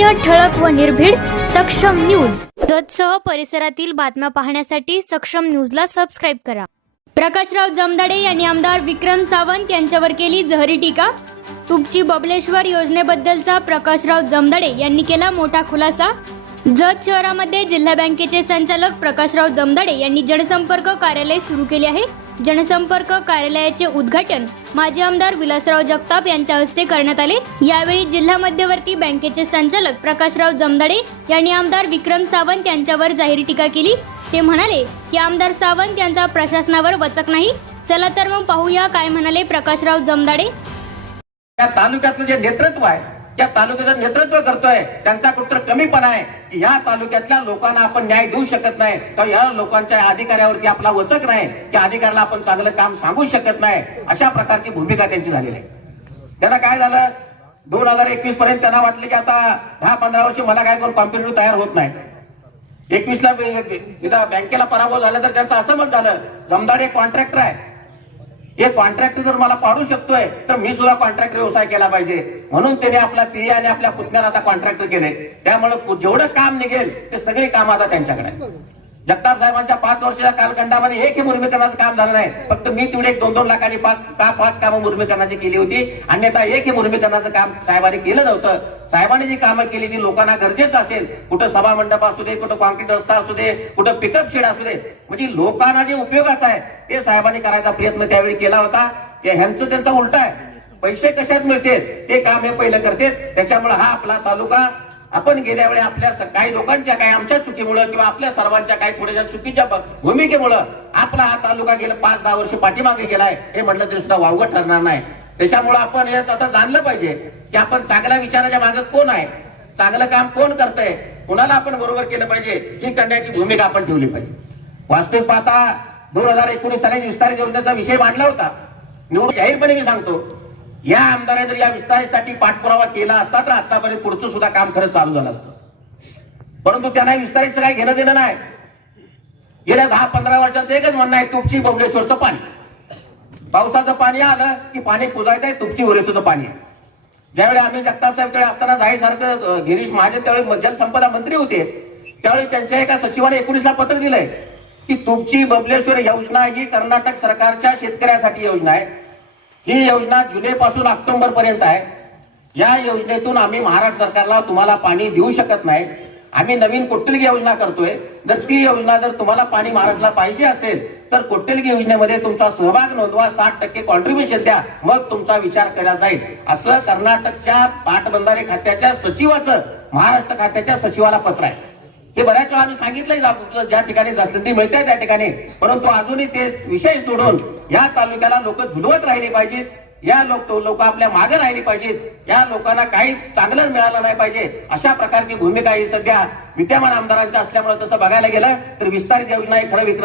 सत्य ठळक व निर्भीड सक्षम न्यूज. दत्तसह परिसरातील बातम्या पाहण्यासाठी सक्षम न्यूजला सबस्क्राईब करा. प्रकाशराव जमदाडे यांनी आमदार विक्रम सावंत यांच्यावर केली जहरी टीका. तुपची बबलेश्वर योजनेबद्दलचा प्रकाशराव जमदाडे यांनी केला मोठा खुलासा. जत शहरामध्ये जिल्हा बँकेचे संचालक प्रकाशराव जमदाडे यांनी जनसंपर्क कार्यालय सुरू केले आहे. जनसंपर्क कार्यालयाचे उद्घाटन माजी आमदार विलासराव जगताप यांच्या हस्ते करण्यात आले. यावेळी जिल्हा मध्यवर्ती बँकेचे संचालक प्रकाशराव जमदाडे यांनी आमदार विक्रम सावंत यांच्यावर जाहीर टीका केली. ते म्हणाले की आमदार सावंत यांचा प्रशासनावर वचक नाही. चला तर मग पाहूया काय म्हणाले प्रकाशराव जमदाडे. तालुक्यातलं जे नेतृत्व आहे त्या तालुक्याचं नेतृत्व करतोय. त्यांचा कुठं कमीपणा आहे. की या तालुक्यातल्या लोकांना आपण न्याय देऊ शकत नाही. तर या लोकांच्या अधिकाऱ्यावरती आपला वचक नाही. त्या अधिकाऱ्याला आपण चांगलं काम सांगू शकत नाही. अशा प्रकारची भूमिका त्यांची झालेली आहे. त्यांना काय झालं? दोन हजार एकवीस पर्यंत त्यांना वाटले की आता दहा पंधरा वर्ष मला काय करून कॉम्प्युटर तयार होत नाही. एकवीसला बँकेला पराभव झाला तर त्यांचं असं मत झालं. जमदाडे कॉन्ट्रॅक्टर आहे. हे कॉन्ट्रॅक्ट जर मला पाडू शकतोय तर मी सुद्धा कॉन्ट्रॅक्टर व्यवसाय केला पाहिजे म्हणून त्याने आपला पिया आणि आपल्या पुतण्याला आता कॉन्ट्रॅक्टर केले त्यामुळे जेवढं काम निघेल ते सगळे काम आता त्यांच्याकडे आहे. जगताप साहेबांच्या पाच वर्षाच्या कालखंडामध्ये एकही मुर्मीकरणाचं काम झालं नाही. फक्त मी तेवढे एक दोन दोन लाखांनी पाच का पाच कामं मुर्मीकरणाची केली होती. अन्यथा एकही मुर्मीकरणाचं काम साहेबांनी केलं नव्हतं. साहेबांनी जी कामं केली ती लोकांना गरजेचं असेल. कुठं सभा मंडप असू दे कुठं कॉन्क्रीट रस्ता असू दे कुठं पिकअप शेड असू दे. म्हणजे लोकांना जे उपयोगाचं आहे ते साहेबांनी करायचा प्रयत्न त्यावेळी केला होता. ते ह्यांचं त्यांचा उलटा आहे. पैसे कशात मिळते ते काम हे पहिलं करते त्याच्यामुळे हा आपला तालुका आपण गेल्या वेळी आपल्या काही लोकांच्या काही आमच्या चुकीमुळं किंवा आपल्या सर्वांच्या काही थोड्याशा चुकीच्या भूमिकेमुळं आपला हा तालुका गेला पाच दहा वर्ष पाठीमागे गेलाय हे म्हटलं तरी सुद्धा वावगं ठरणार नाही. त्याच्यामुळं आपण हे आता जाणलं पाहिजे की आपण चांगल्या विचाराच्या मागे कोण आहे? चांगलं काम कोण करतंय? कुणाला आपण बरोबर केलं पाहिजे? ही करण्याची भूमिका आपण ठेवली पाहिजे. वास्तविक पाहता दोन हजार एकोणीस साली विस्तारित योजनेचा विषय मांडला होता. निवडून जाहीरपणे मी सांगतो या आमदाराने जर या विस्तारासाठी पाठपुरावा केला असता तर आतापर्यंत पुढचं सुद्धा काम खरंच चालू झालं असतं. परंतु त्यांना विस्तारितचं काही घेणं देणं नाही. गेल्या दहा पंधरा वर्षांचं एकच म्हणणं आहे तुपची बबलेश्वरचं पाणी. पावसाचं पाणी आलं की पाणी पुजायचं आहे तुपची ओरेश्वरचं पाणी आहे. ज्यावेळी आम्ही जगताप साहेब त्यावेळी असताना जाहीसारखं गिरीश महाजन त्यावेळी जलसंपदा मंत्री होते. त्यावेळी त्यांच्या एका सचिवाने एकोणीसला पत्र दिलंय की तुमची बबलेश्वर योजना ही कर्नाटक सरकारच्या शेतकऱ्यासाठी योजना आहे. ही योजना जुलैपासून ऑक्टोबर पर्यंत आहे. या योजनेतून आम्ही महाराष्ट्र सरकारला तुम्हाला पाणी देऊ शकत नाही. आम्ही नवीन कोट्टलगी योजना करतोय. जर ती योजना जर तुम्हाला पाणी महाराष्ट्राला पाहिजे असेल तर कोट्टलगी योजनेमध्ये तुमचा सहभाग नोंदवा साठ टक्के कॉन्ट्रीब्युशन द्या. मग तुमचा विचार केला जाईल. असं कर्नाटकच्या पाटबंधारे खात्याच्या सचिवाचं महाराष्ट्र खात्याच्या सचिवाला पत्र आहे. हे बऱ्याच वेळा आम्ही सांगितलंय ज्या ठिकाणी संधी मिळते त्या ठिकाणी. परंतु अजूनही ते विषय सोडून या तालुक्याला लोक झुलवत राहिले पाहिजेत. या लोक लोक आपल्या मागे राहिली पाहिजेत. या लोकांना काही चांगलं मिळालं नाही पाहिजे. अशा प्रकारची भूमिका ही सध्या विद्यमान आमदारांच्या असल्यामुळे तसं बघायला गेलं तर विस्तारित योजना ही खरं विक्रम